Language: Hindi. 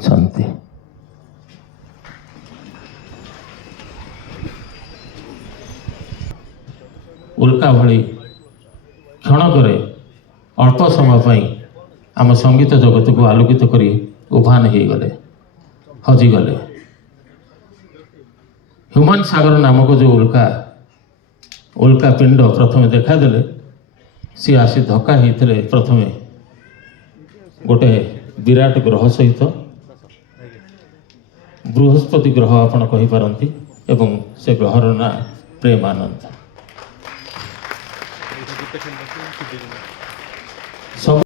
शांति। उल्का भली क्षणकर अल्प समय आम संगीत जगत को आलोकित करी उभान हो गले, हजिगले। ह्यूमन सागर नामक जो उल्का पिंड प्रथम देखादेले, सी आसी धक्का होते प्रथमे गोटे विराट ग्रह सहित, बृहस्पति ग्रह आपण कहीपारती, एवं से ग्रहर ना प्रेमानंद। सब